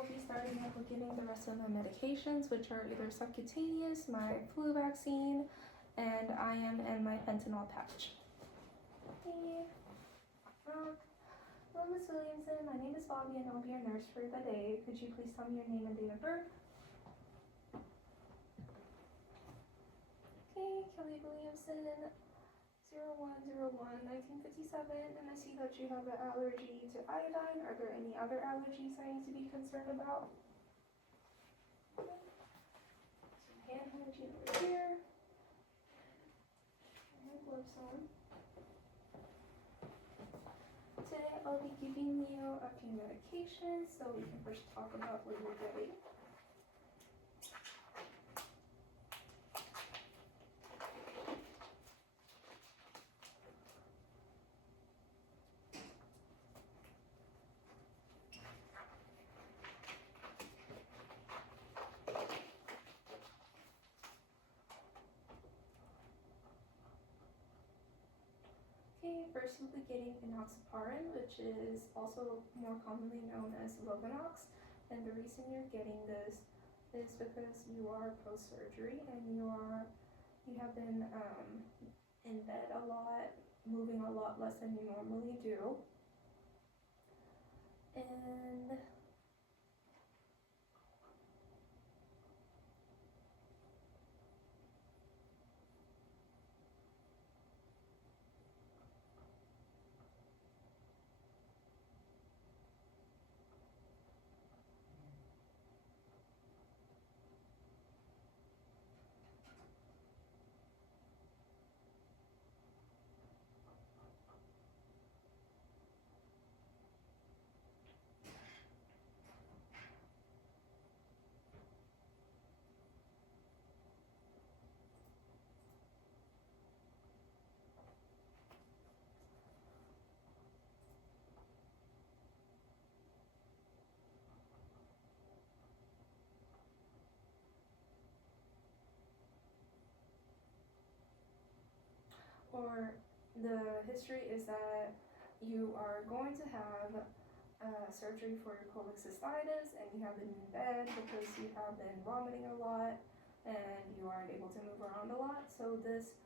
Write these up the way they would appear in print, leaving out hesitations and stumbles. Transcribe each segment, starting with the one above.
will be starting up with getting the rest of my medications, which are either subcutaneous, my flu vaccine, and IM and my fentanyl patch. Okay. Hello, Ms. Williamson. My name is Bobby, and I'll be your nurse for the day. Could you please tell me your name and date of birth? Okay, Kelly Williamson, 01/01/1957, and I see that you have an allergy to iodine. Are there any other allergies I need to be concerned about? Okay. Some hand hygiene over here. And gloves on. Today I'll be giving you a few medications, so we can first talk about what you're getting. Okay, first you'll be getting enoxaparin, which is also more commonly known as Lovenox. And the reason you're getting this is because you are post-surgery and you have been in bed a lot, moving a lot less than you normally do. And or the history is that you are going to have surgery for your cholecystitis, and you have been in bed because you have been vomiting a lot and you aren't able to move around a lot. So this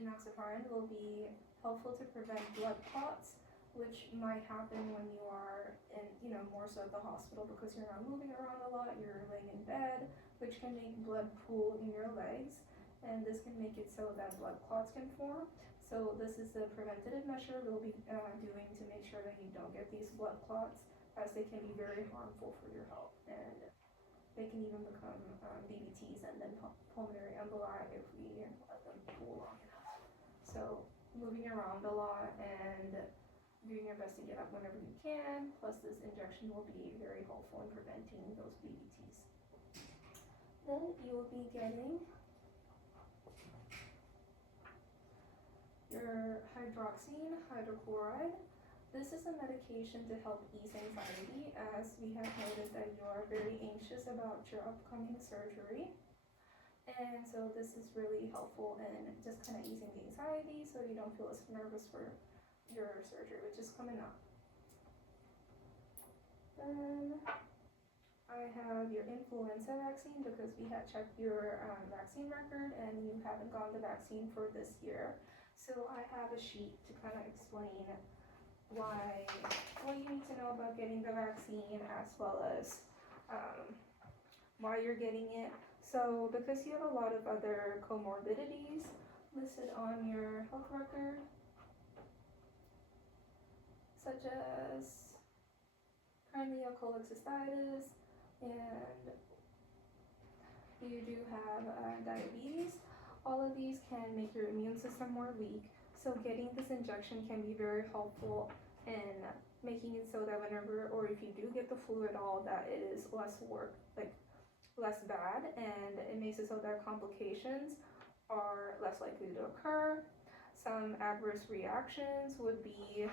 enoxaparin will be helpful to prevent blood clots, which might happen when you are in, more so at the hospital because you're not moving around a lot, you're laying in bed, which can make blood pool in your legs. And this can make it so that blood clots can form. So this is the preventative measure we'll be doing to make sure that you don't get these blood clots, as they can be very harmful for your health, and they can even become BBTs and then pulmonary emboli if we let them pool long enough. So moving around a lot and doing your best to get up whenever you can, plus this injection will be very helpful in preventing those BBTs. Then you will be getting your hydroxine hydrochloride. This is a medication to help ease anxiety, as we have noted that you are very anxious about your upcoming surgery. And so this is really helpful in just kind of easing the anxiety so you don't feel as nervous for your surgery, which is coming up. Then I have your influenza vaccine because we had checked your vaccine record and you haven't gotten the vaccine for this year. So I have a sheet to kind of explain what you need to know about getting the vaccine, as well as why you're getting it. So because you have a lot of other comorbidities listed on your health record, such as currently a cholecystitis, and you do have diabetes. All of these can make your immune system more weak, so getting this injection can be very helpful in making it so that whenever, or if you do get the flu at all, that it is less bad, and it makes it so that complications are less likely to occur. Some adverse reactions would be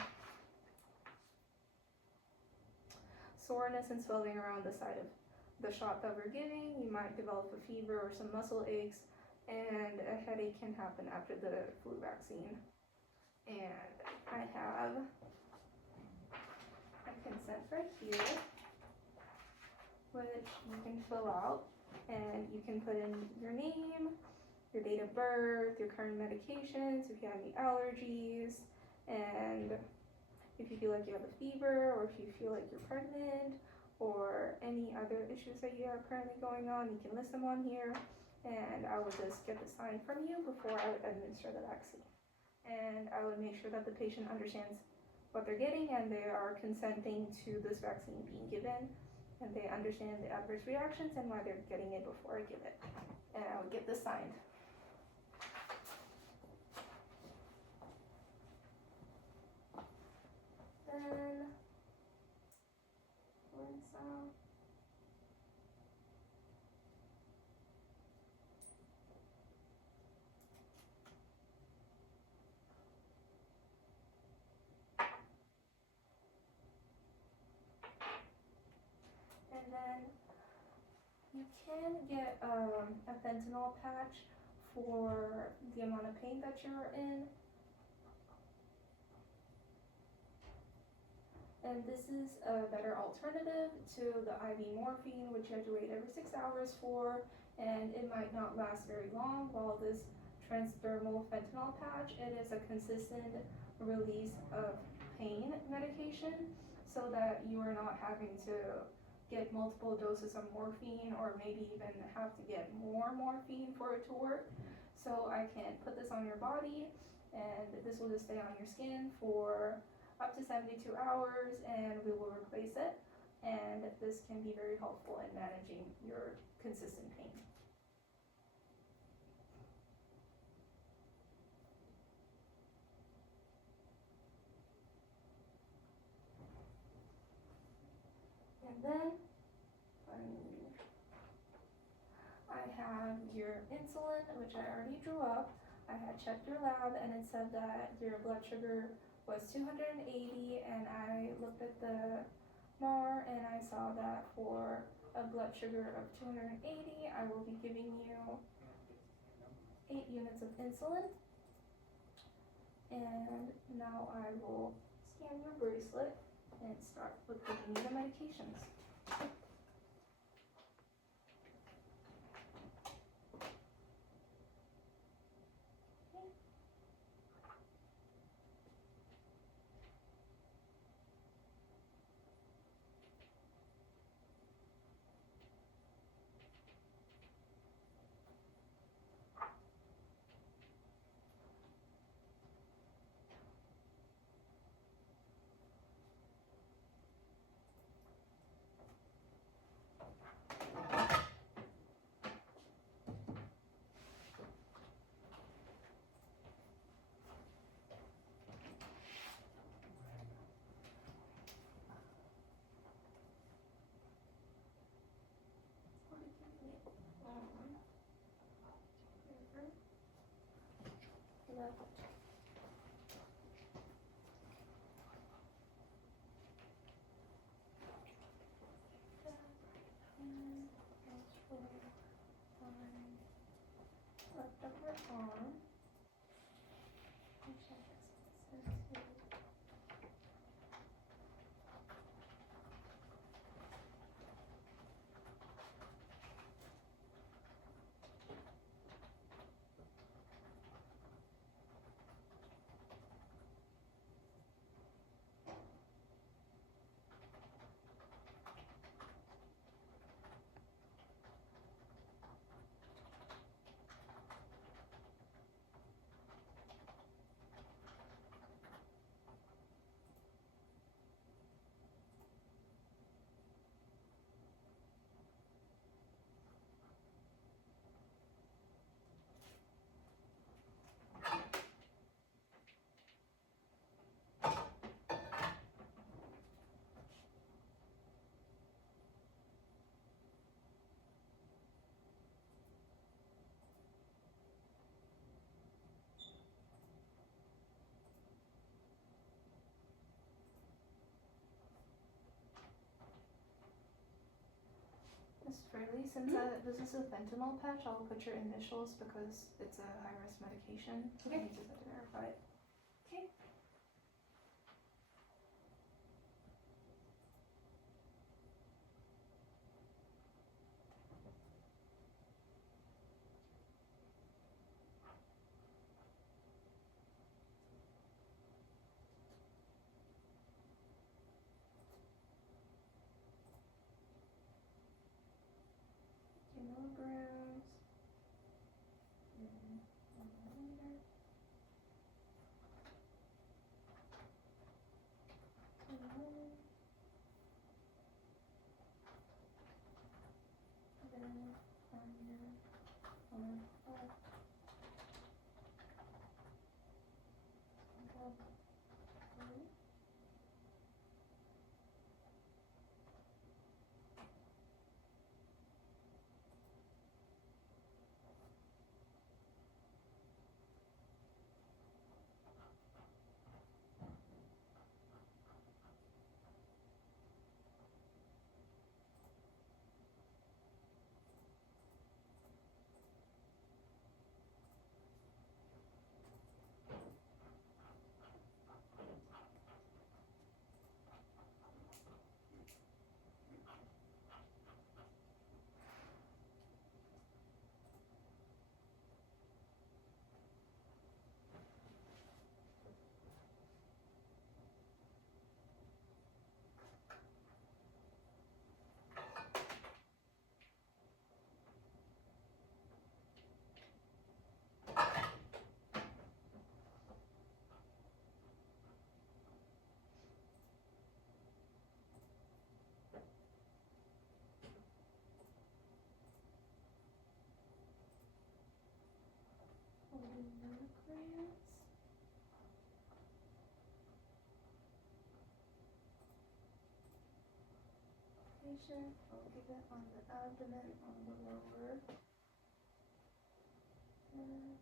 soreness and swelling around the site of the shot that we're giving. You might develop a fever or some muscle aches, and a headache can happen after the flu vaccine. And I have a consent right here. which you can fill out, and you can put in your name, your date of birth, your current medications, if you have any allergies, and if you feel like you have a fever, or if you feel like you're pregnant, or any other issues that you have currently going on, you can list them on here, and I will just get the sign from you before I would administer the vaccine. And I would make sure that the patient understands what they're getting and they are consenting to this vaccine being given, and they understand the adverse reactions and why they're getting it before I give it. And I would get this signed. Then rinse out. And then you can get a fentanyl patch for the amount of pain that you're in. And this is a better alternative to the IV morphine, which you have to wait every 6 hours for, and it might not last very long. While this transdermal fentanyl patch, it is a consistent release of pain medication, so that you are not having to get multiple doses of morphine, or maybe even have to get more morphine for it to work. So I can put this on your body, and this will just stay on your skin for up to 72 hours, and we will replace it. And this can be very helpful in managing your consistent pain. And then I have your insulin, which I already drew up. I had checked your lab, and it said that your blood sugar was 280, and I looked at the MAR, and I saw that for a blood sugar of 280, I will be giving you 8 units of insulin. And now I will scan your bracelet and start with giving you the medications. Left upper arm. Miss Fraley, since this is a fentanyl patch, I'll put your initials because it's a high-risk medication. Okay. I just have to verify it. Okay. medication. I'll give it on the abdomen, on the lower. And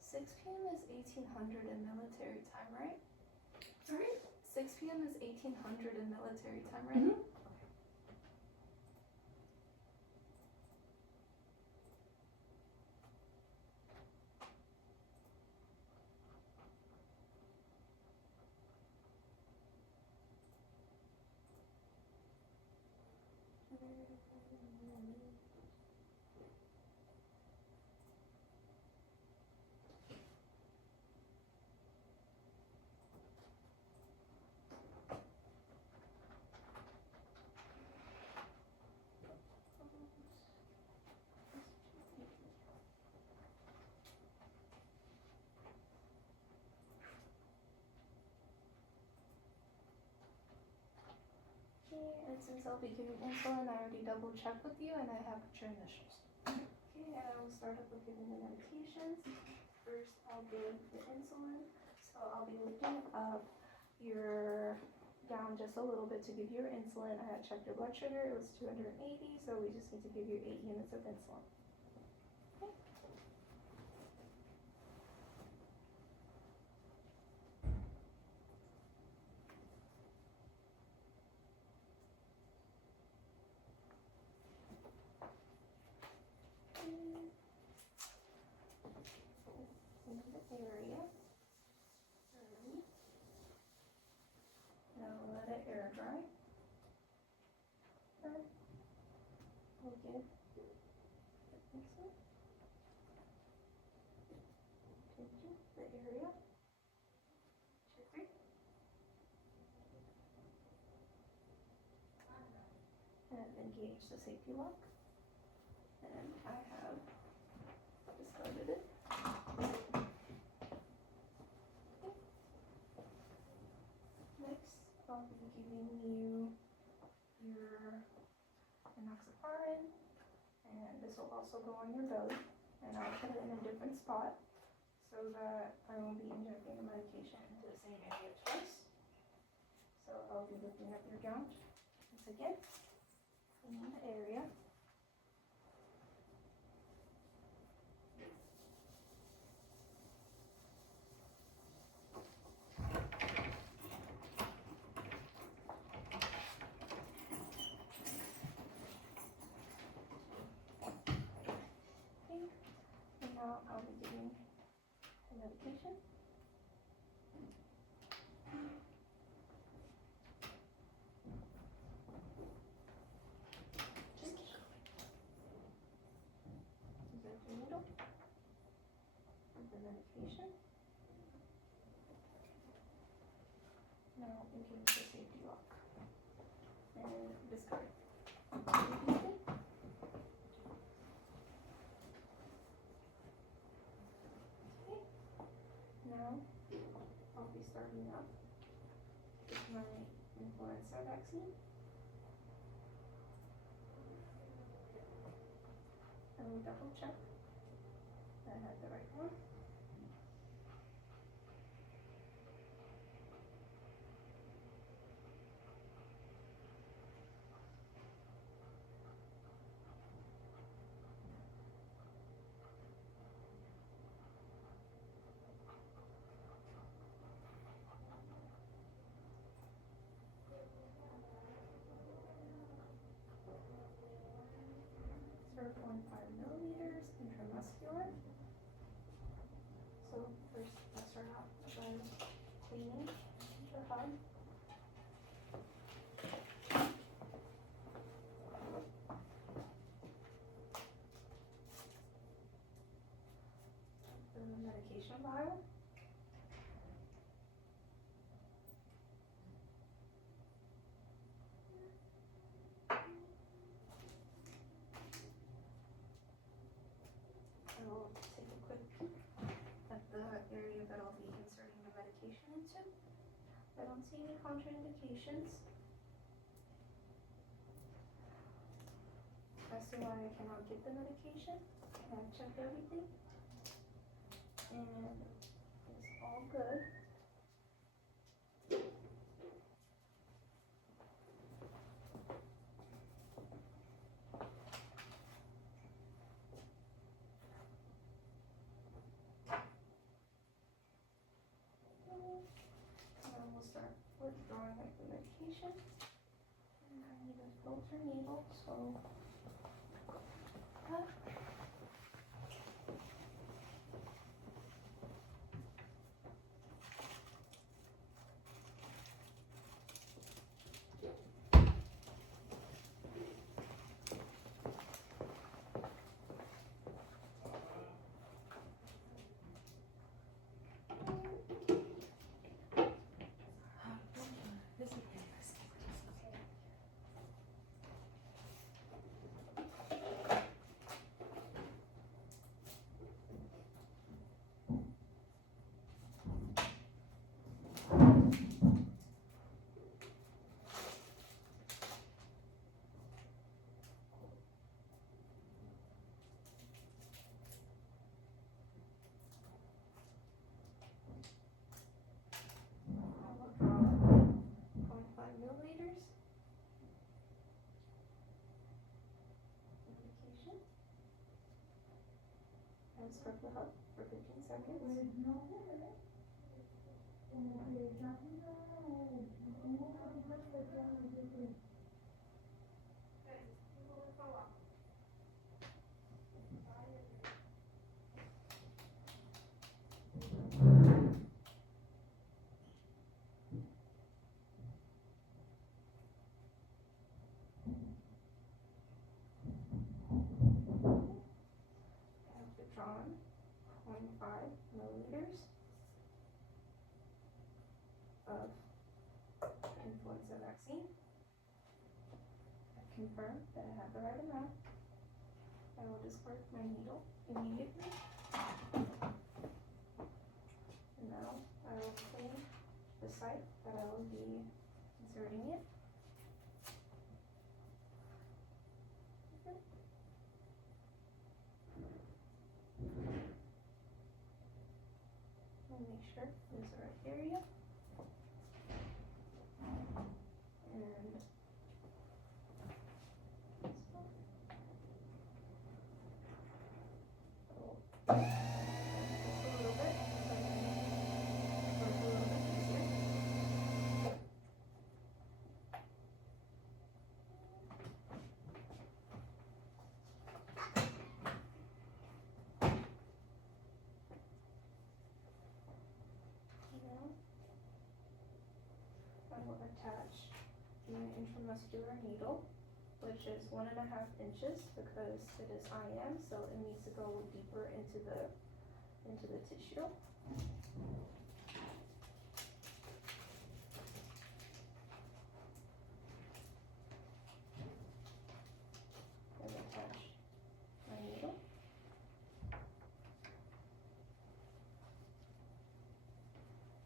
6 p.m. is 1800 in military time, right? Sorry? 6 p.m. is 1800 in military time, right? Mhm. Okay, and since I'll be giving insulin, I already double checked with you and I have your initials. Okay, and I will start up with giving the medications. First, I'll give the insulin. So I'll be lifting up your gown just a little bit to give you your insulin. I had checked your blood sugar, it was 280, so we just need to give you 8 units of insulin. Okay. In the area. Now let it air dry. We'll give the insulin. Continue the area. 2, 3. And engage the safety lock. And I have discarded it. Okay. Next, I'll be giving you your enoxaparin, and this will also go on your belly, and I'll put it in a different spot so that I won't be injecting the medication into the same area twice. So I'll be lifting up your gown once again, cleaning the area. And now I'll be giving the medication. Just keep going. Insert your needle. With the medication. Now engage the safety lock. And discard. Okay. Now, I'll be starting up with my influenza vaccine. Let me double check that I have the right one. side. The medication vial. I will take a quick peek at the area that I'll be inserting the medication into. I don't see any contraindications as to why I cannot get the medication. I've checked everything and it's all good. And we'll start withdrawing the medication. And I need a filter needle, so cut. Milliliters medication and scrub the hub for 15 seconds. Withdrawn 0.5 milliliters of influenza vaccine. I've confirmed that I have the right amount. I will discard my needle immediately. And now I will clean the site that I will be inserting it. And make sure it's the right area. And a little bit, so I can work a little bit easier. Now I will attach the intramuscular needle, which is 1.5 inches because it is IM, so it needs to go deeper into the tissue. And attach my needle.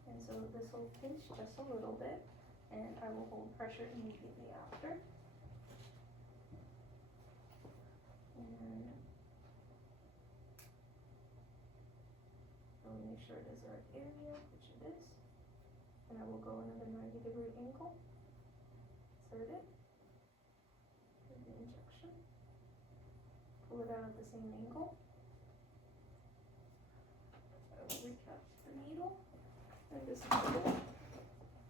And so this will pinch just a little bit, and I will hold pressure immediately after. And I'll make sure it is the right area, which it is. And I will go another 90-degree angle. Insert it. For the injection. Pull it out at the same angle. I will recap the needle. And this is it.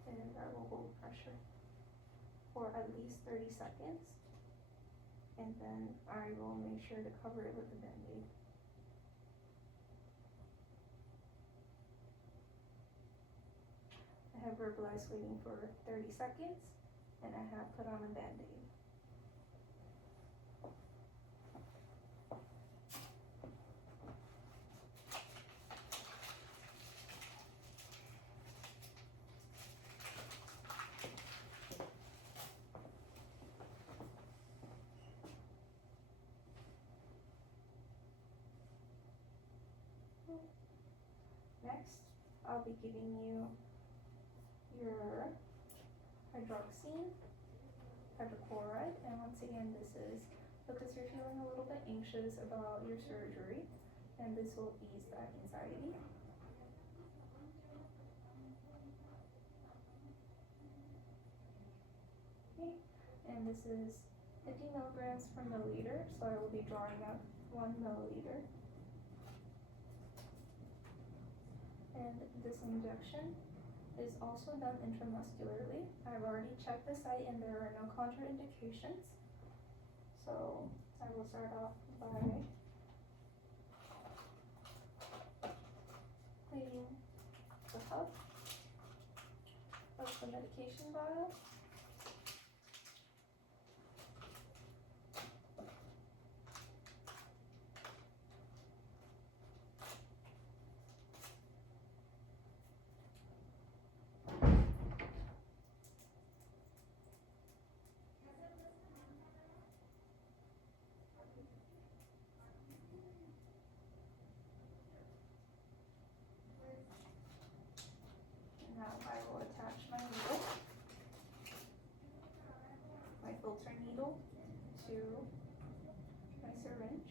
And I will hold pressure for at least 30 seconds. And then I will make sure to cover it with a Band-Aid. I have have verbalized waiting for 30 seconds, and I have put on a band-aid. Next, I'll be giving you your hydroxine, hydrochloride, and once again this is because you're feeling a little bit anxious about your surgery, and this will ease that anxiety. Okay, and this is 50 milligrams per milliliter, so I will be drawing up 1 milliliter. And this injection is also done intramuscularly. I've already checked the site and there are no contraindications. So I will start off by cleaning the hub of the medication vial. Now I will attach my needle, my filter needle, to my syringe.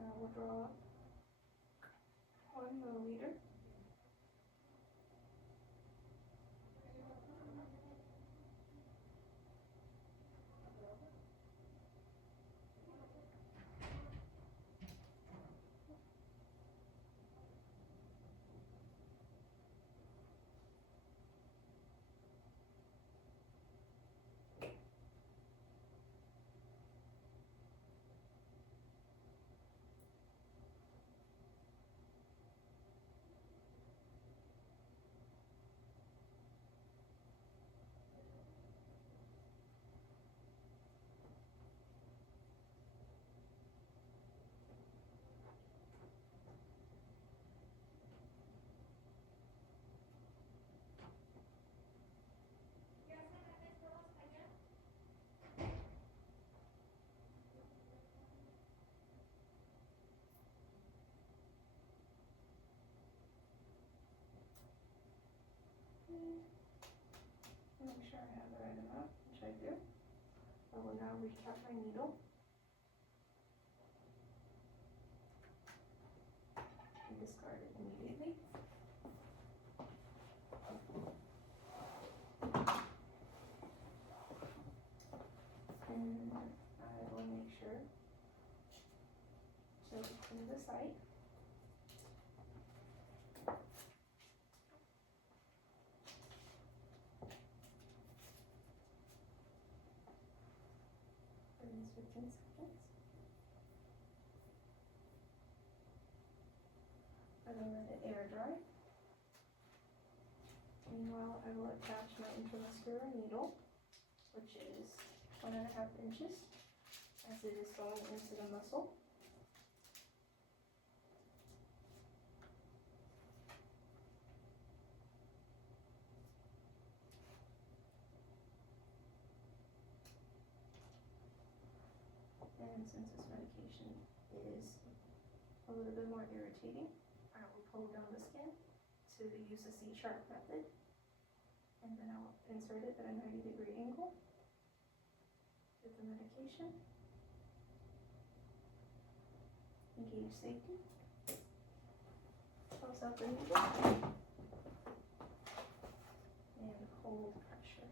I will draw 1 milliliter. Make sure I have the right amount, which I do. I will now recap my needle and discard it immediately. And I will make sure to clean the site. For these 15 seconds. I will let it air dry. Meanwhile, I will attach my intramuscular needle, which is 1.5 inches, as it is going into the muscle. And since this medication is a little bit more irritating, I will pull down the skin to use the C-sharp method, and then I'll insert it at a 90-degree angle with the medication. Engage safety. Close out the needle and hold pressure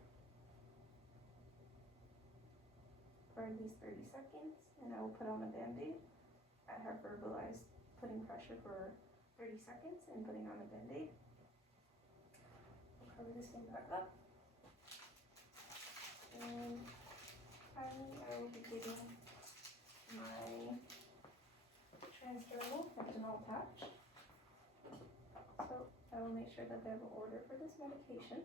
for at least 30 seconds, and I will put on a band-aid. I have verbalized putting pressure for 30 seconds and putting on a band-aid. I'll cover this thing back up. And finally, I will be giving my transdermal fentanyl patch. So I will make sure that they have an order for this medication.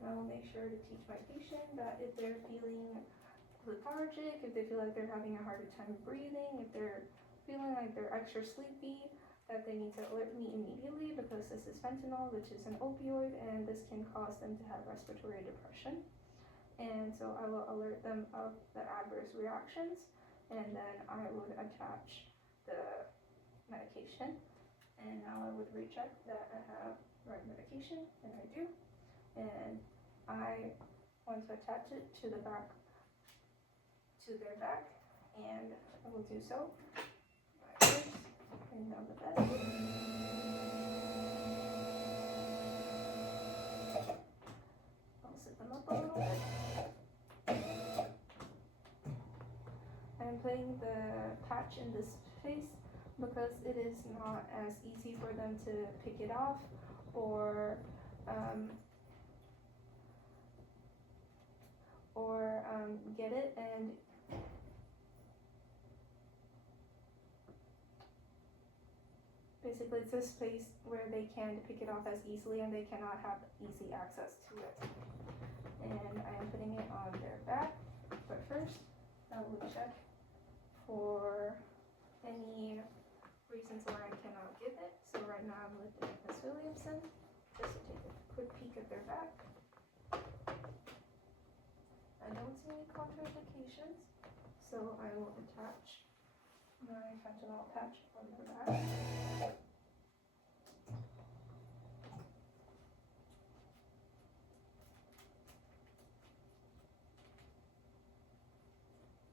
And I will make sure to teach my patient that if they're feeling lethargic, if they feel like they're having a harder time breathing, if they're feeling like they're extra sleepy, that they need to alert me immediately because this is fentanyl, which is an opioid, and this can cause them to have respiratory depression. And so I will alert them of the adverse reactions, and then I would attach the medication, and now I would recheck that I have the right medication, and I do, and I want to attach it to the back, to their back, and I will do so by first bring down the bed. I'll sit them up a little bit. I'm putting the patch in this space because it is not as easy for them to pick it off or get it, and basically it's a space where they can pick it off as easily and they cannot have easy access to it. And I am putting it on their back, but first I will check for any reasons why I cannot give it. So right now I'm lifting up Miss Williamson just to take a quick peek at their back. I don't see any contraindications, so I will attach my fentanyl patch on the back.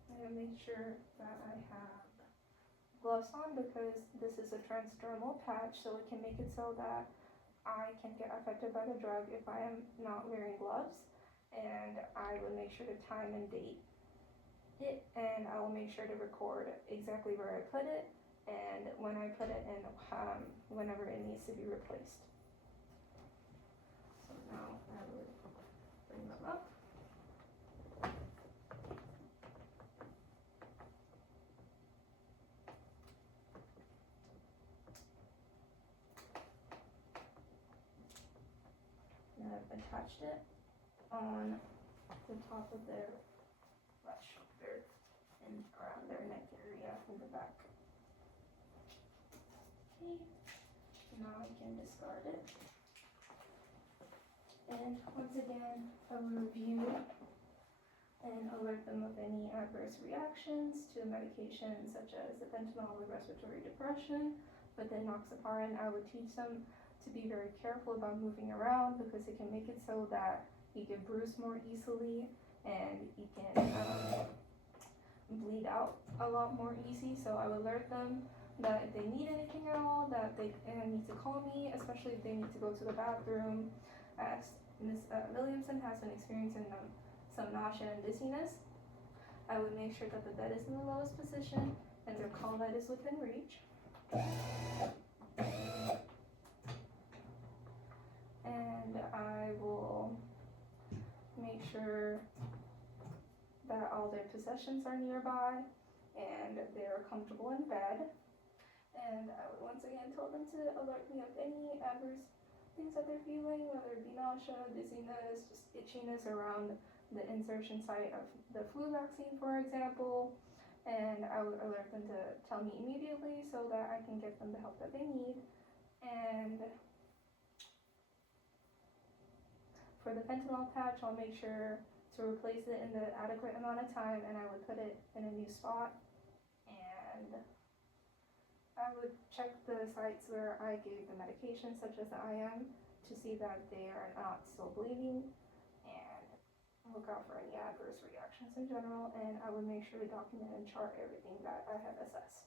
And make sure that I have gloves on because this is a transdermal patch, so it can make it so that I can get affected by the drug if I am not wearing gloves. And I will make sure to time and date it, and I will make sure to record exactly where I put it and when I put it, and whenever it needs to be replaced. So now I will bring them up. And I've attached it on the top of their left shoulder and around their neck area in the back. Okay, now I can discard it. And once again, I will review and alert them of any adverse reactions to the medication, such as the fentanyl with respiratory depression. But the enoxaparin, I would teach them to be very careful about moving around because it can make it so that you get bruised more easily and you can bleed out a lot more easy. So I would alert them that if they need anything at all, that they need to call me, especially if they need to go to the bathroom. As Ms. Williamson has been experiencing some nausea and dizziness, I would make sure that the bed is in the lowest position and their call light is within reach. And I will make sure that all their possessions are nearby and they're comfortable in bed. And I would once again tell them to alert me of any adverse things that they're feeling, whether it be nausea, dizziness, just itchiness around the insertion site of the flu vaccine, for example. And I would alert them to tell me immediately so that I can get them the help that they need. And for the fentanyl patch, I'll make sure to replace it in the adequate amount of time, and I would put it in a new spot. And I would check the sites where I gave the medication, such as the IM, to see that they are not still bleeding, and look out for any adverse reactions in general. And I would make sure to document and chart everything that I have assessed.